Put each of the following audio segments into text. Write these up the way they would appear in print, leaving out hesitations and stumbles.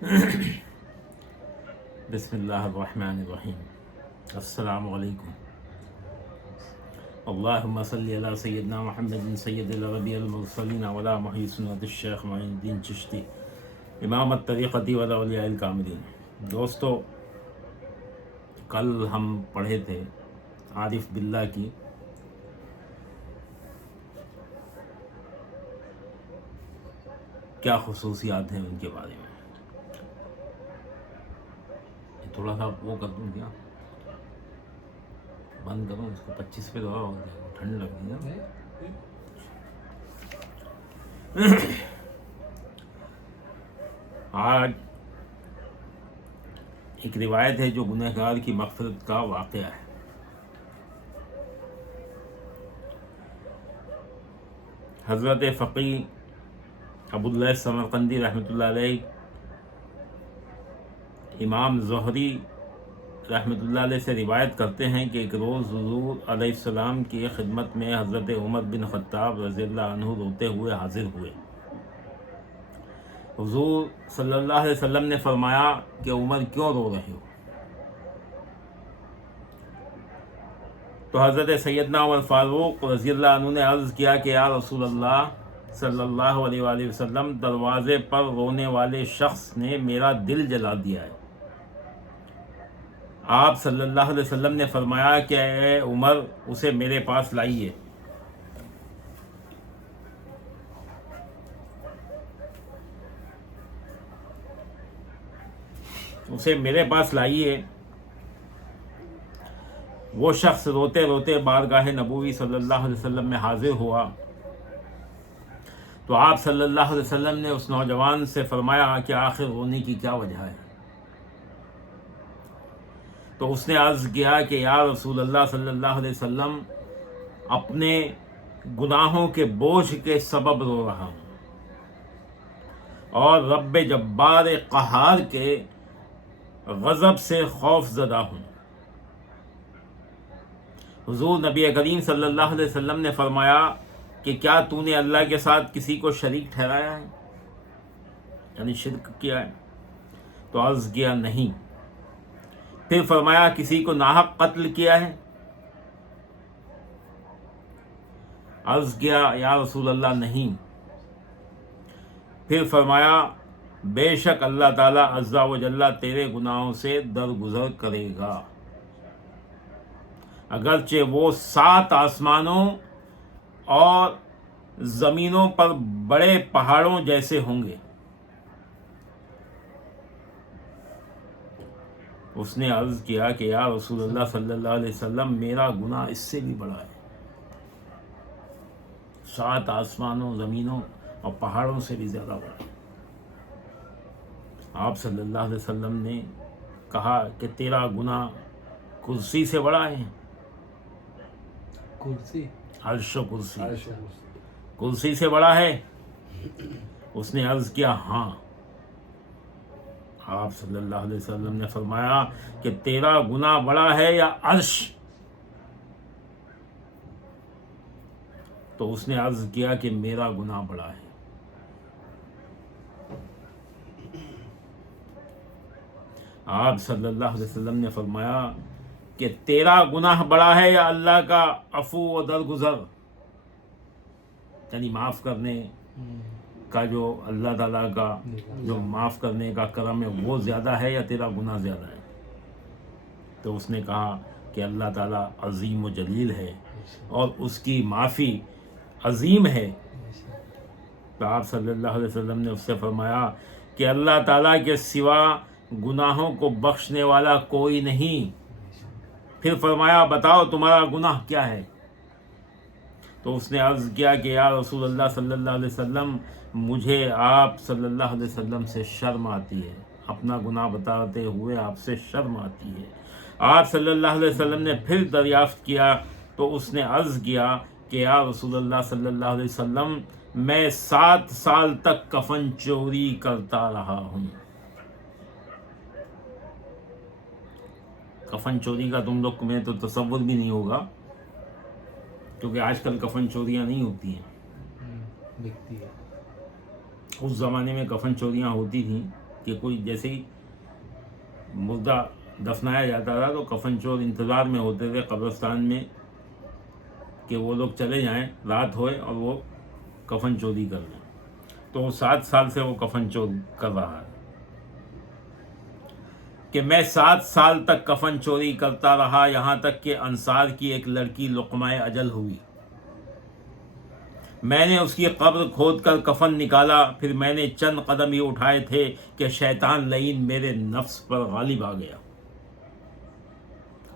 بسم اللہ الرحمن الرحیم۔ السلام علیکم۔ اللہم صلی علی سیدنا محمد سید الربیع المرسلین وعلی محی سنت الشیخ معین الدین چشتی امام الطریقتی والاولیاء الکاملین۔ دوستو، کل ہم پڑھے تھے عارف باللہ کی کیا خصوصیات ہیں ان کے بارے میں۔ تھوڑا سا وہ کر دوں کیا، بند کروں اس کو، 25 پہ دوا ہو گیا، ٹھنڈ لگ رہی ہے۔ آج ایک روایت ہے جو گنہگار کی مغفرت کا واقعہ ہے۔ حضرت فقی ابواللیث سمرقندی رحمۃ اللہ علیہ، امام زہری رحمۃ اللہ علیہ سے روایت کرتے ہیں کہ ایک روز حضور علیہ السلام کی خدمت میں حضرت عمر بن خطاب رضی اللہ عنہ روتے ہوئے حاضر ہوئے۔ حضور صلی اللہ علیہ وسلم نے فرمایا کہ عمر کیوں رو رہے ہو؟ تو حضرت سیدنا عمر فاروق رضی اللہ عنہ نے عرض کیا کہ یا رسول اللہ صلی اللہ علیہ وآلہ وسلم، دروازے پر رونے والے شخص نے میرا دل جلا دیا ہے۔ آپ صلی اللہ علیہ وسلم نے فرمایا کہ اے عمر، اسے میرے پاس لائیے۔ اسے میرے پاس لائیے۔ وہ شخص روتے روتے بارگاہ نبوی صلی اللہ علیہ وسلم میں حاضر ہوا تو آپ صلی اللہ علیہ وسلم نے اس نوجوان سے فرمایا کہ آخر رونے کی کیا وجہ ہے؟ تو اس نے عرض کیا کہ یا رسول اللہ صلی اللہ علیہ وسلم، اپنے گناہوں کے بوجھ کے سبب رو رہا ہوں اور رب جبار قہار کے غضب سے خوف زدہ ہوں۔ حضور نبی کریم صلی اللہ علیہ وسلم نے فرمایا کہ کیا تو نے اللہ کے ساتھ کسی کو شریک ٹھہرایا ہے، یعنی شرک کیا ہے؟ تو عرض کیا نہیں۔ پھر فرمایا کسی کو ناحق قتل کیا ہے؟ عرض کیا یا رسول اللہ نہیں۔ پھر فرمایا بے شک اللہ تعالیٰ عز و جل تیرے گناہوں سے درگزر کرے گا، اگرچہ وہ 7 آسمانوں اور زمینوں پر بڑے پہاڑوں جیسے ہوں گے۔ اس نے عرض کیا کہ یا رسول اللہ صلی اللہ علیہ وسلم، میرا گناہ اس سے بھی بڑا ہے، 7 آسمانوں، زمینوں اور پہاڑوں سے بھی زیادہ بڑا ہے۔ آپ صلی اللہ علیہ وسلم نے کہا کہ تیرا گناہ کرسی سے بڑا ہے؟ کرسی، عرش و کرسی، کرسی سے بڑا ہے؟ اس نے عرض کیا ہاں۔ آپ صلی اللہ علیہ وسلم نے فرمایا کہ تیرا گناہ بڑا ہے یا عرش؟ تو اس نے عرض کیا کہ میرا گناہ بڑا ہے۔ آپ صلی اللہ علیہ وسلم نے فرمایا کہ تیرا گناہ بڑا ہے یا اللہ کا عفو و درگزر، یعنی معاف کرنے کا جو اللہ تعالیٰ کا جو معاف کرنے کا کرم ہے وہ زیادہ ہے یا تیرا گناہ زیادہ ہے؟ تو اس نے کہا کہ اللہ تعالیٰ عظیم و جلیل ہے اور اس کی معافی عظیم ہے۔ تو آپ صلی اللہ علیہ وسلم نے اس سے فرمایا کہ اللہ تعالیٰ کے سوا گناہوں کو بخشنے والا کوئی نہیں۔ پھر فرمایا بتاؤ تمہارا گناہ کیا ہے؟ تو اس نے عرض کیا کہ یا رسول اللہ صلی اللہ علیہ وسلم، مجھے آپ صلی اللہ علیہ وسلم سے شرم آتی ہے، اپنا گناہ بتاتے ہوئے آپ سے شرم آتی ہے۔ آپ صلی اللہ علیہ وسلم نے پھر دریافت کیا تو اس نے عرض کیا کہ یا رسول اللہ صلی اللہ علیہ وسلم، میں 7 سال تک کفن چوری کرتا رہا ہوں۔ کفن چوری کا تم لوگ میں تو تصور بھی نہیں ہوگا، کیونکہ آج کل کفن چوریاں نہیں ہوتی ہیں، دکھتی ہے۔ اس زمانے میں کفن چوریاں ہوتی تھیں کہ کوئی جیسے ہی مردہ دفنایا جاتا تھا تو کفن چور انتظار میں ہوتے تھے قبرستان میں کہ وہ لوگ چلے جائیں، رات ہوئے اور وہ کفن چوری کر لیں. تو وہ 7 سال سے وہ کفن چور کر رہا ہے کہ میں 7 سال تک کفن چوری کرتا رہا، یہاں تک کہ انصار کی ایک لڑکی لقمہ اجل ہوئی. میں نے اس کی قبر کھود کر کفن نکالا، پھر میں نے چند قدم ہی اٹھائے تھے کہ شیطان لعین میرے نفس پر غالب آ گیا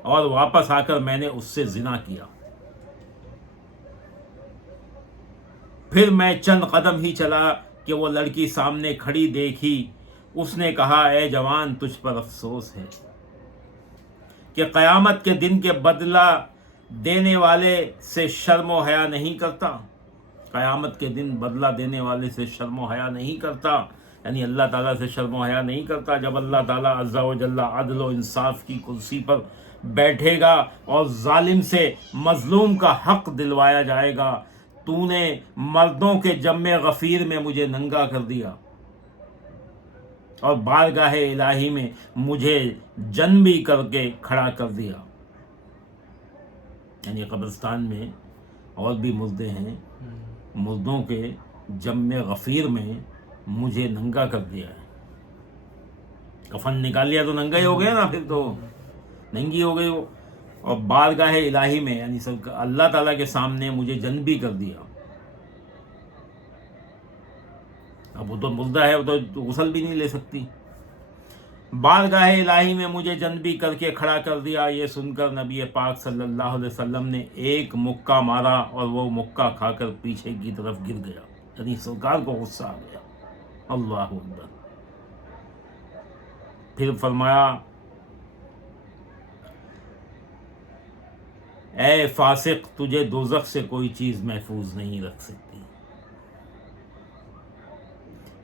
اور واپس آ کر میں نے اس سے زنا کیا. پھر میں چند قدم ہی چلا کہ وہ لڑکی سامنے کھڑی دیکھی. اس نے کہا، اے جوان، تجھ پر افسوس ہے کہ قیامت کے دن کے بدلہ دینے والے سے شرم و حیا نہیں کرتا. قیامت کے دن بدلہ دینے والے سے شرم و حیا نہیں کرتا، یعنی اللہ تعالیٰ سے شرم و حیا نہیں کرتا. جب اللہ تعالیٰ عز و جل عدل و انصاف کی کرسی پر بیٹھے گا اور ظالم سے مظلوم کا حق دلوایا جائے گا، تو نے مردوں کے جم غفیر میں مجھے ننگا کر دیا اور بارگاہ الہی میں مجھے جنبی کر کے کھڑا کر دیا. یعنی قبرستان میں اور بھی مردے ہیں، مردوں کے جم غفیر میں مجھے ننگا کر دیا ہے. کفن نکال لیا تو ننگا ہی ہو گیا نا، پھر تو ننگی ہو گئی وہ. اور بارگاہ الہی میں یعنی اللہ تعالیٰ کے سامنے مجھے جنبی کر دیا. اب وہ تو مردہ ہے، وہ تو غسل بھی نہیں لے سکتی. بارگاہ الہی میں مجھے جنبی کر کے کھڑا کر دیا. یہ سن کر نبی پاک صلی اللہ علیہ وسلم نے ایک مکہ مارا اور وہ مکہ کھا کر پیچھے کی طرف گر گیا. یعنی سرکار کو غصہ آ گیا. اللہ اکبر. پھر فرمایا، اے فاسق، تجھے دوزخ سے کوئی چیز محفوظ نہیں رکھ سکتی،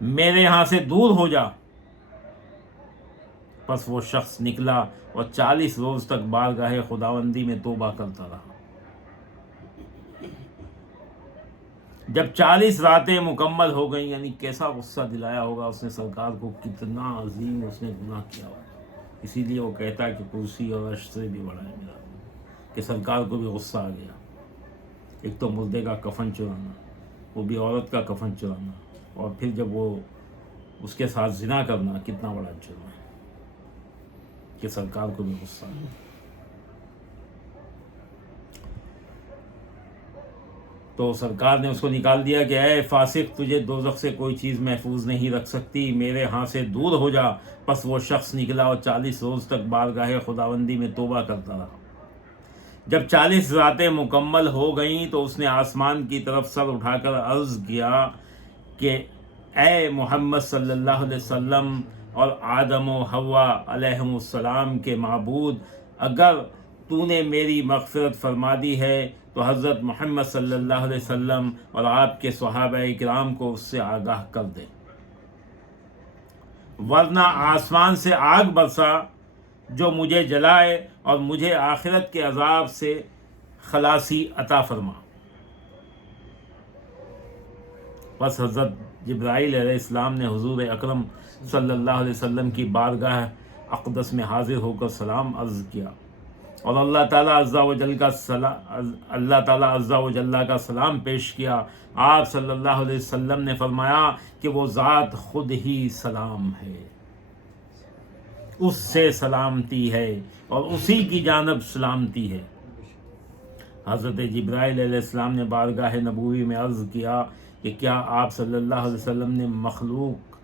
میرے یہاں سے دور ہو جا. پس وہ شخص نکلا اور 40 روز تک بارگاہ خداوندی میں توبہ کرتا رہا. جب 40 راتیں مکمل ہو گئیں، یعنی کیسا غصہ دلایا ہوگا اس نے سرکار کو، کتنا عظیم اس نے گناہ کیا ہوگا. اسی لیے وہ کہتا ہے کہ کرسی اور عرش سے بھی بڑا ہے میرا، کہ سرکار کو بھی غصہ آ گیا. ایک تو مردے کا کفن چرانا، وہ بھی عورت کا کفن چرانا، اور پھر جب وہ اس کے ساتھ زنا کرنا، کتنا بڑا جرم ہے کہ سرکار کو بھی غصہ آ گیا. تو سرکار نے اس کو نکال دیا کہ اے فاسق، تجھے دوزخ سے کوئی چیز محفوظ نہیں رکھ سکتی، میرے ہاں سے دور ہو جا. پس وہ شخص نکلا اور 40 روز تک بارگاہ خداوندی میں توبہ کرتا رہا. جب 40 راتیں مکمل ہو گئیں تو اس نے آسمان کی طرف سر اٹھا کر عرض کیا کہ اے محمد صلی اللہ علیہ وسلم اور آدم و حوا علیہم السلام کے معبود، اگر تو نے میری مغفرت فرما دی ہے تو حضرت محمد صلی اللہ علیہ وسلم اور آپ کے صحابہ اکرام کو اس سے آگاہ کر دے، ورنہ آسمان سے آگ برسا جو مجھے جلائے اور مجھے آخرت کے عذاب سے خلاصی عطا فرما. بس حضرت جبرائیل علیہ السلام نے حضور اکرم صلی اللہ علیہ وسلم کی بارگاہ اقدس میں حاضر ہو کر سلام عرض کیا اور اللہ تعالیٰ عز و جل کا سلام پیش کیا. آپ صلی اللہ علیہ وسلم نے فرمایا کہ وہ ذات خود ہی سلام ہے، اس سے سلامتی ہے اور اسی کی جانب سلامتی ہے. حضرت جبرائیل علیہ السلام نے بارگاہ نبوی میں عرض کیا کہ کیا آپ صلی اللہ علیہ وسلم نے مخلوق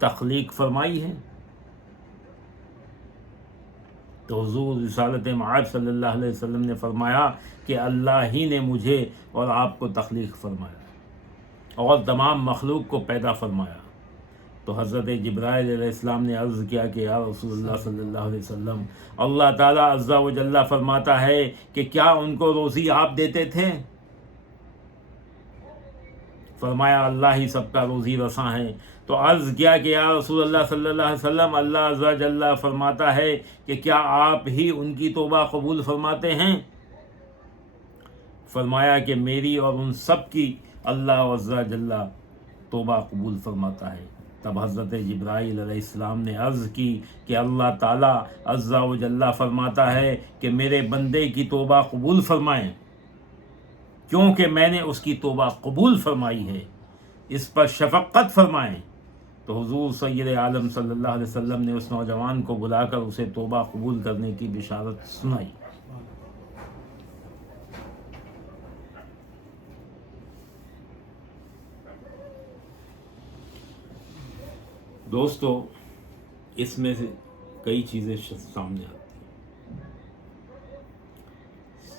تخلیق فرمائی ہے؟ تو حضور رسالت مآب صلی اللہ علیہ وسلم نے فرمایا کہ اللہ ہی نے مجھے اور آپ کو تخلیق فرمایا اور تمام مخلوق کو پیدا فرمایا. تو حضرت جبرائیل علیہ السلام نے عرض کیا کہ یا رسول اللہ صلی اللہ علیہ وسلم، اللہ تعالیٰ عز و جل فرماتا ہے کہ کیا ان کو روزی آپ دیتے تھے؟ فرمایا اللہ ہی سب کا روزی رساں ہے. تو عرض کیا کہ یا رسول اللہ صلی اللہ علیہ وسلم، اللہ عز و جل فرماتا ہے کہ کیا آپ ہی ان کی توبہ قبول فرماتے ہیں؟ فرمایا کہ میری اور ان سب کی اللہ عز و جل توبہ قبول فرماتا ہے. تب حضرت جبرائیل علیہ السلام نے عرض کی کہ اللہ تعالیٰ عز و جل فرماتا ہے کہ میرے بندے کی توبہ قبول فرمائیں، کیونکہ میں نے اس کی توبہ قبول فرمائی ہے، اس پر شفقت فرمائیں۔ تو حضور سید عالم صلی اللہ علیہ وسلم نے اس نوجوان کو بلا کر اسے توبہ قبول کرنے کی بشارت سنائی۔ دوستو، اس میں سے کئی چیزیں سامنے آتی ہیں۔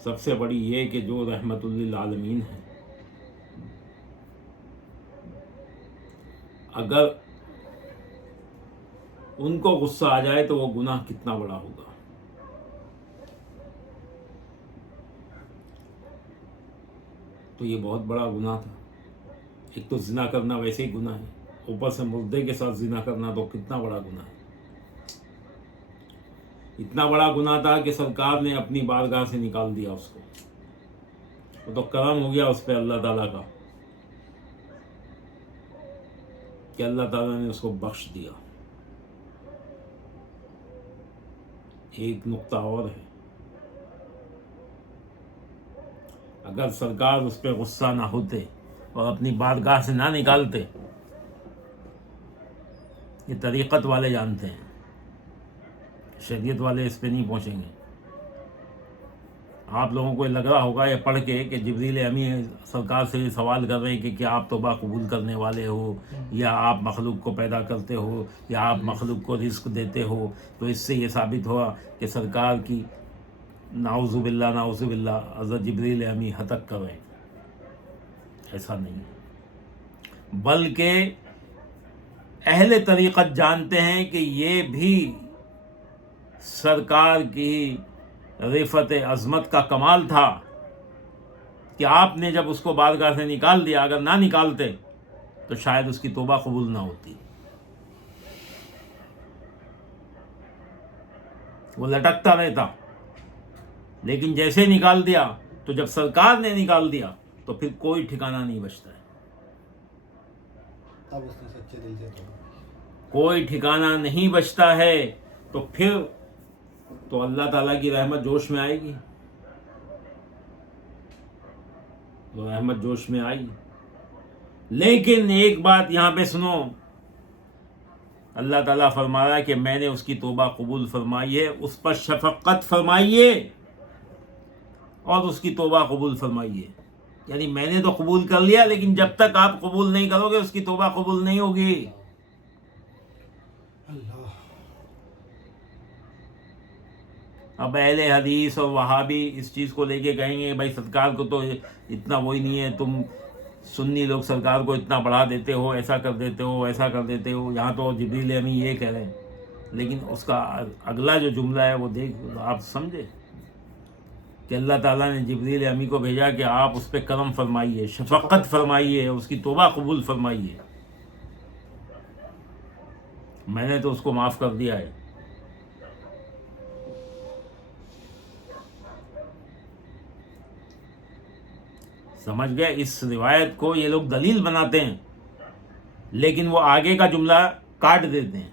سب سے بڑی یہ کہ جو رحمت للعالمین ہیں، اگر ان کو غصہ آ جائے تو وہ گناہ کتنا بڑا ہوگا۔ تو یہ بہت بڑا گناہ تھا۔ ایک تو زنا کرنا ویسے ہی گناہ ہے، اوپر سے مردے کے ساتھ زنا کرنا تو کتنا بڑا گناہ ہے۔ اتنا بڑا گناہ تھا کہ سرکار نے اپنی بارگاہ سے نکال دیا اس کو۔ وہ تو کرم ہو گیا اس پہ اللہ تعالیٰ کا کہ اللہ تعالیٰ نے اس کو بخش دیا۔ ایک نقطہ اور ہے، اگر سرکار اس پہ غصہ نہ ہوتے اور اپنی بارگاہ سے نہ نکالتے، یہ طریقت والے جانتے ہیں، شریعت والے اس پہ نہیں پہنچیں گے۔ آپ لوگوں کو لگ رہا ہوگا یہ پڑھ کے کہ جبریل امی سرکار سے یہ سوال کر رہے ہیں کہ کیا آپ توبہ قبول کرنے والے ہو، یا آپ مخلوق کو پیدا کرتے ہو، یا آپ مخلوق کو رزق دیتے ہو۔ تو اس سے یہ ثابت ہوا کہ سرکار کی نعوذ باللہ حضرت جبریل امی ہتک کر رہے ہیں۔ ایسا نہیں ہے، بلکہ اہل طریقت جانتے ہیں کہ یہ بھی سرکار کی رفعت عظمت کا کمال تھا کہ آپ نے جب اس کو بارگاہ سے نکال دیا، اگر نہ نکالتے تو شاید اس کی توبہ قبول نہ ہوتی، وہ لٹکتا رہتا۔ لیکن جیسے نکال دیا، تو جب سرکار نے نکال دیا تو پھر کوئی ٹھکانہ نہیں بچتا ہے، اب اس نے سچے دل سے کوئی ٹھکانہ نہیں بچتا ہے۔ تو پھر تو اللہ تعالیٰ کی رحمت جوش میں آئے گی، تو رحمت جوش میں آئی۔ لیکن ایک بات یہاں پہ سنو، اللہ تعالیٰ فرما رہا ہے کہ میں نے اس کی توبہ قبول فرمائی ہے، اس پر شفقت فرمائیے اور اس کی توبہ قبول فرمائیے۔ یعنی میں نے تو قبول کر لیا، لیکن جب تک آپ قبول نہیں کرو گے اس کی توبہ قبول نہیں ہوگی۔ اب اہل حدیث اور وہابی اس چیز کو لے کے کہیں گے بھائی سرکار کو تو اتنا وہی نہیں ہے، تم سنی لوگ سرکار کو اتنا بڑھا دیتے ہو، ایسا کر دیتے ہو، ایسا کر دیتے ہو۔ یہاں تو جبریل امی یہ کہہ رہے ہیں، لیکن اس کا اگلا جو جملہ ہے وہ دیکھ آپ سمجھے کہ اللہ تعالیٰ نے جبریل امی کو بھیجا کہ آپ اس پہ کرم فرمائیے، شفقت فرمائیے، اس کی توبہ قبول فرمائیے۔ میں نے تو اس کو معاف کر دیا ہے۔ سمجھ گئے؟ اس روایت کو یہ لوگ دلیل بناتے ہیں، لیکن وہ آگے کا جملہ کاٹ دیتے ہیں،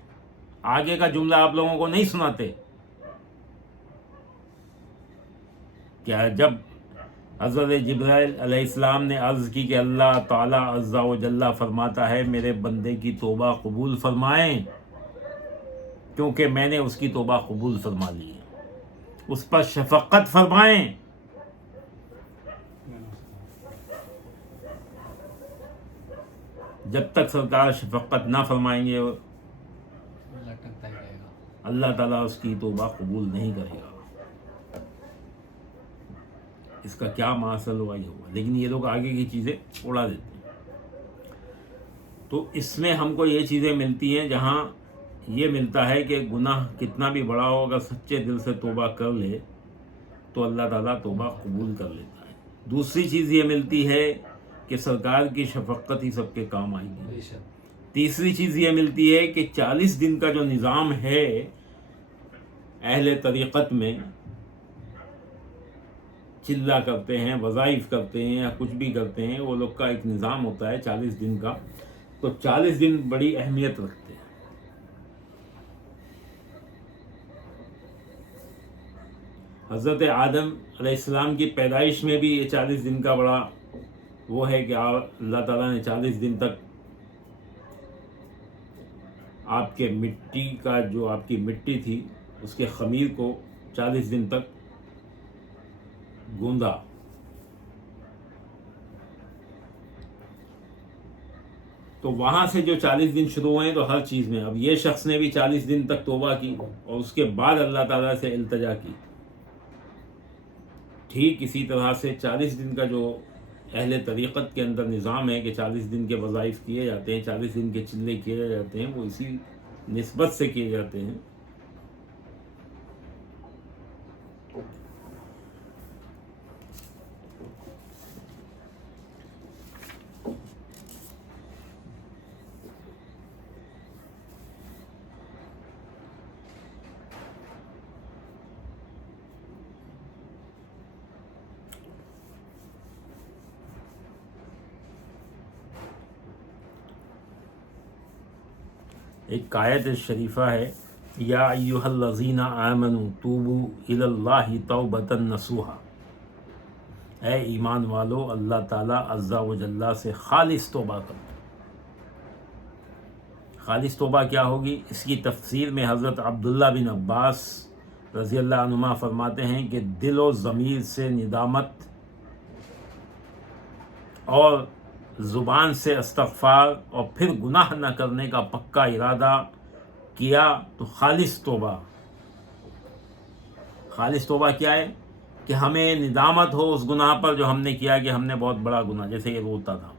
آگے کا جملہ آپ لوگوں کو نہیں سناتے۔ کیا جب حضرت جبرائیل علیہ السلام نے عرض کی کہ اللہ تعالیٰ عز و جل فرماتا ہے میرے بندے کی توبہ قبول فرمائیں، کیونکہ میں نے اس کی توبہ قبول فرما لی ہے، اس پر شفقت فرمائیں۔ جب تک سرکار شفقت نہ فرمائیں گے اللہ تعالیٰ اس کی توبہ قبول نہیں کرے گا۔ اس کا کیا معاصل ہوا ہی ہوگا، لیکن یہ لوگ آگے کی چیزیں اڑا دیتے ہیں۔ تو اس میں ہم کو یہ چیزیں ملتی ہیں، جہاں یہ ملتا ہے کہ گناہ کتنا بھی بڑا ہو، اگر سچے دل سے توبہ کر لے تو اللہ تعالیٰ توبہ قبول کر لیتا ہے۔ دوسری چیز یہ ملتی ہے کہ سرکار کی شفقت ہی سب کے کام آئے گی۔ تیسری چیز یہ ملتی ہے کہ 40 دن کا جو نظام ہے اہل طریقت میں، چلہ کرتے ہیں، وظائف کرتے ہیں یا کچھ بھی کرتے ہیں، وہ لوگ کا ایک نظام ہوتا ہے 40 دن کا۔ تو 40 دن بڑی اہمیت رکھتے ہیں. حضرت آدم علیہ السلام کی پیدائش میں بھی یہ 40 دن کا بڑا وہ ہے کہ اللہ تعالیٰ نے 40 دن تک آپ کے مٹی کا جو آپ کی مٹی تھی اس کے خمیر کو 40 دن تک گوندا. تو وہاں سے جو 40 دن شروع ہوئے تو ہر چیز میں اب یہ شخص نے بھی 40 دن تک توبہ کی اور اس کے بعد اللہ تعالیٰ سے التجا کی. ٹھیک اسی طرح سے 40 دن کا جو اہل طریقت کے اندر نظام ہے کہ 40 دن کے وظائف کیے جاتے ہیں، 40 دن کے چلے کیے جاتے ہیں، وہ اسی نسبت سے کیے جاتے ہیں. ایک آیت شریفہ ہے، یا ایھا الذین آمنوا توبوا الی اللہ توبۃ نصوحا، اے ایمان والو اللہ تعالیٰ عز و جل سے خالص توبہ کرو. خالص توبہ کیا ہوگی؟ اس کی تفسیر میں حضرت عبداللہ بن عباس رضی اللہ عنہما فرماتے ہیں کہ دل و ضمیر سے ندامت اور زبان سے استغفار اور پھر گناہ نہ کرنے کا پکا ارادہ کیا تو خالص توبہ. خالص توبہ کیا ہے؟ کہ ہمیں ندامت ہو اس گناہ پر جو ہم نے کیا کہ ہم نے بہت بڑا گناہ، جیسے یہ روتا تھا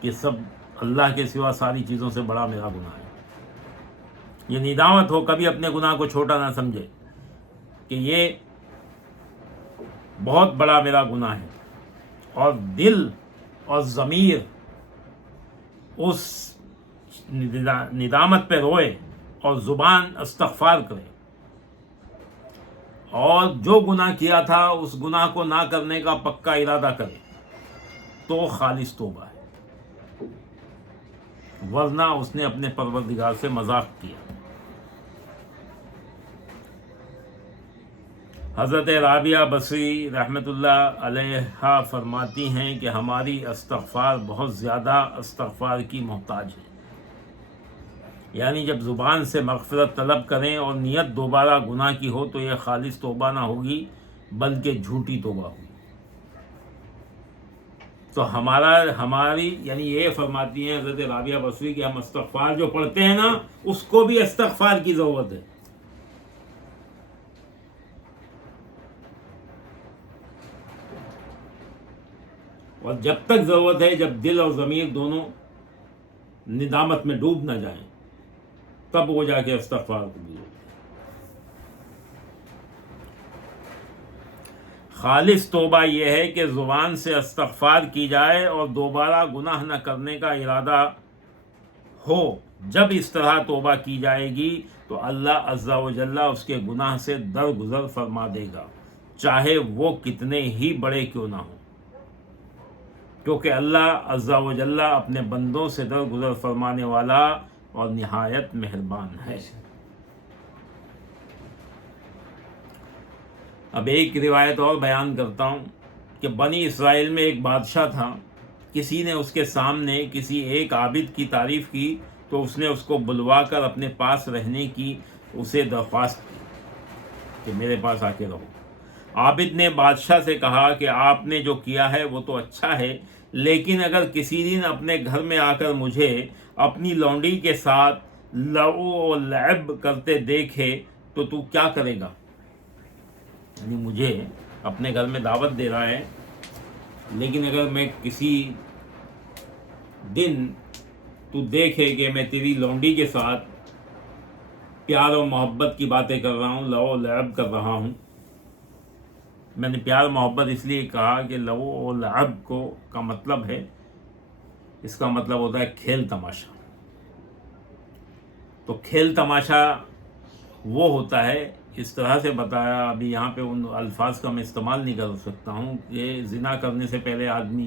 کہ سب اللہ کے سوا ساری چیزوں سے بڑا میرا گناہ ہے. یہ ندامت ہو، کبھی اپنے گناہ کو چھوٹا نہ سمجھے کہ یہ بہت بڑا میرا گناہ ہے، اور دل اور ضمیر اس ندامت پہ روئے اور زبان استغفار کرے، اور جو گناہ کیا تھا اس گناہ کو نہ کرنے کا پکا ارادہ کرے تو خالص توبہ ہے، ورنہ اس نے اپنے پروردگار سے مذاق کیا. حضرت رابعہ بصری رحمۃ اللہ علیہا فرماتی ہیں کہ ہماری استغفار بہت زیادہ استغفار کی محتاج ہے. یعنی جب زبان سے مغفرت طلب کریں اور نیت دوبارہ گناہ کی ہو تو یہ خالص توبہ نہ ہوگی بلکہ جھوٹی توبہ ہوگی. تو ہماری یعنی یہ فرماتی ہیں حضرت رابعہ بصری کہ ہم استغفار جو پڑھتے ہیں نا اس کو بھی استغفار کی ضرورت ہے. اور جب تک ضرورت ہے، جب دل اور ضمیر دونوں ندامت میں ڈوب نہ جائیں تب وہ جا کے استغفار قبول ہوتی ہے. خالص توبہ یہ ہے کہ زبان سے استغفار کی جائے اور دوبارہ گناہ نہ کرنے کا ارادہ ہو. جب اس طرح توبہ کی جائے گی تو اللہ عز و جل اس کے گناہ سے درگزر فرما دے گا، چاہے وہ کتنے ہی بڑے کیوں نہ ہوں، کیونکہ اللہ عز و جل اپنے بندوں سے درگزر فرمانے والا اور نہایت مہربان ہے. اب ایک روایت اور بیان کرتا ہوں کہ بنی اسرائیل میں ایک بادشاہ تھا. کسی نے اس کے سامنے کسی ایک عابد کی تعریف کی تو اس نے اس کو بلوا کر اپنے پاس رہنے کی اسے درخواست کی کہ میرے پاس آ کے رہو. عابد نے بادشاہ سے کہا کہ آپ نے جو کیا ہے وہ تو اچھا ہے، لیکن اگر کسی دن اپنے گھر میں آ کر مجھے اپنی لونڈی کے ساتھ لعب و لعب کرتے دیکھے تو کیا کرے گا؟ یعنی مجھے اپنے گھر میں دعوت دے رہا ہے، لیکن اگر میں کسی دن تو دیکھے کہ میں تیری لونڈی کے ساتھ پیار و محبت کی باتیں کر رہا ہوں، لعب و لعب کر رہا ہوں. میں نے پیار محبت اس لیے کہا کہ لعب و لعب کا مطلب ہے، اس کا مطلب ہوتا ہے کھیل تماشا. تو کھیل تماشا وہ ہوتا ہے، اس طرح سے بتایا. ابھی یہاں پہ ان الفاظ کا میں استعمال نہیں کر سکتا ہوں کہ زنا کرنے سے پہلے آدمی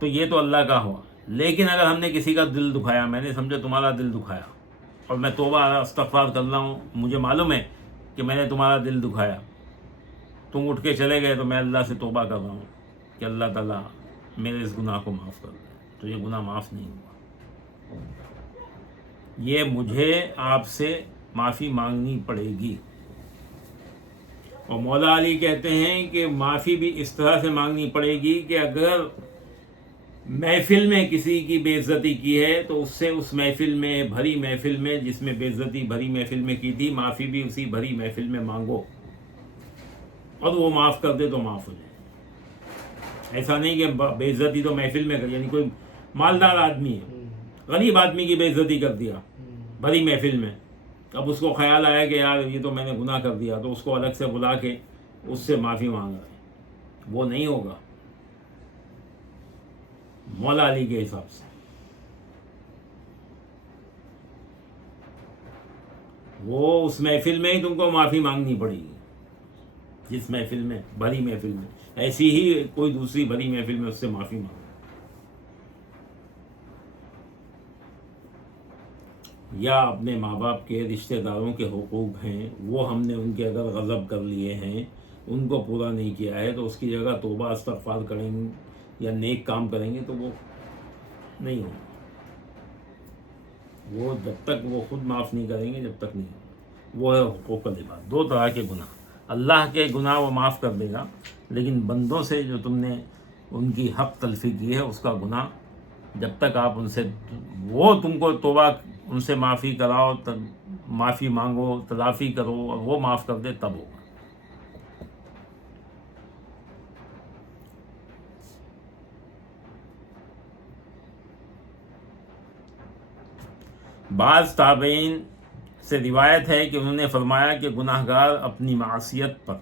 تو یہ تو اللہ کا ہوا. لیکن اگر ہم نے کسی کا دل دکھایا, میں نے سمجھا تمہارا دل دکھایا, اور میں توبہ استغفار کر رہا ہوں, مجھے معلوم ہے کہ میں نے تمہارا دل دکھایا, تم اٹھ کے چلے گئے, تو میں اللہ سے توبہ کر رہا ہوں کہ اللہ تعالیٰ میرے اس گناہ کو معاف کر دے. تو یہ گناہ معاف نہیں ہوا, یہ مجھے آپ سے معافی مانگنی پڑے گی. اور مولا علی کہتے ہیں کہ معافی بھی اس طرح سے مانگنی پڑے گی کہ اگر محفل میں کسی کی بے عزتی کی ہے تو اس سے اس محفل میں, بھری محفل میں, جس میں بے عزتی بھری محفل میں کی تھی, معافی بھی اسی بھری محفل میں مانگو, اور وہ معاف کر دے تو معاف ہو جائے. ایسا نہیں کہ بے عزتی تو محفل میں کر, یعنی کوئی مالدار آدمی ہے, غریب آدمی کی بے عزتی کر دیا بھری محفل میں, اب اس کو خیال آیا کہ یار یہ تو میں نے گناہ کر دیا, تو اس کو الگ سے بلا کے اس سے معافی مانگ رہے ہیں, وہ نہیں ہوگا مولا علی کے حساب سے. وہ اس محفل میں ہی تم کو معافی مانگنی پڑے گی, جس محفل میں, بھری محفل میں, ایسی ہی کوئی دوسری بھری محفل میں اس سے معافی مانگو. یا اپنے ماں باپ کے رشتہ داروں کے حقوق ہیں, وہ ہم نے ان کے اگر غضب کر لیے ہیں, ان کو پورا نہیں کیا ہے, تو اس کی جگہ توبہ استغفار کریں گے یا نیک کام کریں گے تو وہ نہیں ہوگا. وہ جب تک وہ خود معاف نہیں کریں گے, جب تک نہیں ہوگا. وہ ہے حقوق العباد. دو طرح کے گناہ, اللہ کے گناہ وہ معاف کر دے گا, لیکن بندوں سے جو تم نے ان کی حق تلفی کی ہے, اس کا گناہ جب تک آپ ان سے, وہ تم کو توبہ ان سے معافی کراؤ, معافی مانگو, تلافی کرو, اور وہ معاف کر دے, تب ہوگا. بعض تابعین سے روایت ہے کہ انہوں نے فرمایا کہ گناہ گار اپنی معصیت پر,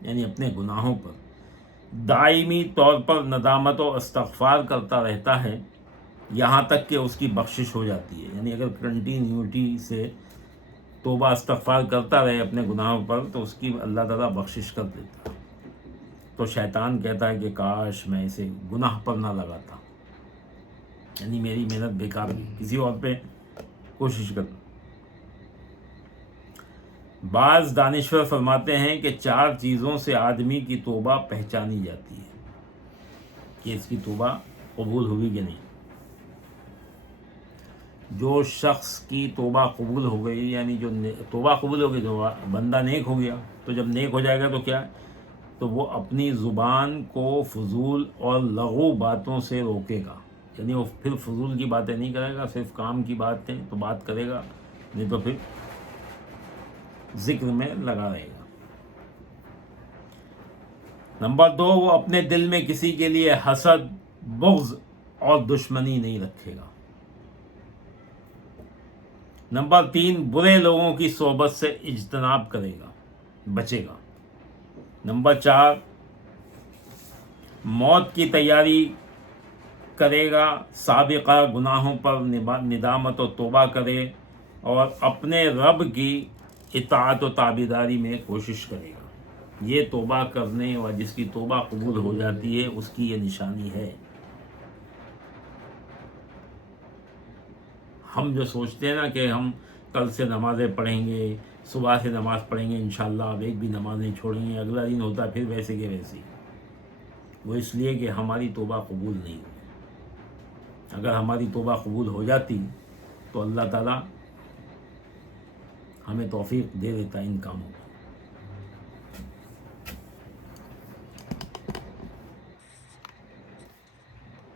یعنی اپنے گناہوں پر دائمی طور پر ندامت و استغفار کرتا رہتا ہے, یہاں تک کہ اس کی بخشش ہو جاتی ہے. یعنی اگر کنٹینیوٹی سے توبہ استغفار کرتا رہے اپنے گناہوں پر, تو اس کی اللہ تعالیٰ بخشش کر دیتا ہے. تو شیطان کہتا ہے کہ کاش میں اسے گناہ پر نہ لگاتا, یعنی میری محنت بیکار گئی, کسی اور پہ کوشش کرتا. بعض دانشور فرماتے ہیں کہ 4 چیزوں سے آدمی کی توبہ پہچانی جاتی ہے کہ اس کی توبہ قبول ہوئی کہ نہیں. جو شخص کی توبہ قبول ہو گئی, یعنی جو توبہ قبول ہو گئی, تو بندہ نیک ہو گیا, تو جب نیک ہو جائے گا تو کیا, تو وہ اپنی زبان کو فضول اور لغو باتوں سے روکے گا. یعنی وہ پھر فضول کی باتیں نہیں کرے گا, صرف کام کی باتیں تو بات کرے گا, نہیں تو پھر ذکر میں لگا رہے گا. نمبر 2, وہ اپنے دل میں کسی کے لیے حسد, بغض اور دشمنی نہیں رکھے گا. نمبر 3, برے لوگوں کی صحبت سے اجتناب کرے گا, بچے گا. نمبر 4, موت کی تیاری کرے گا, سابقہ گناہوں پر ندامت و توبہ کرے, اور اپنے رب کی اطاعت و تابعداری میں کوشش کرے گا. یہ توبہ کرنے اور جس کی توبہ قبول ہو جاتی ہے, اس کی یہ نشانی ہے. ہم جو سوچتے ہیں نا کہ ہم کل سے نمازیں پڑھیں گے, صبح سے نماز پڑھیں گے انشاءاللہ, اب ایک بھی نماز نہیں چھوڑیں گے, اگلا دن ہوتا ہے پھر ویسے کے ویسے, وہ اس لیے کہ ہماری توبہ قبول نہیں ہوئی. اگر ہماری توبہ قبول ہو جاتی تو اللہ تعالیٰ ہمیں توفیق دے دیتا ان کاموں کو.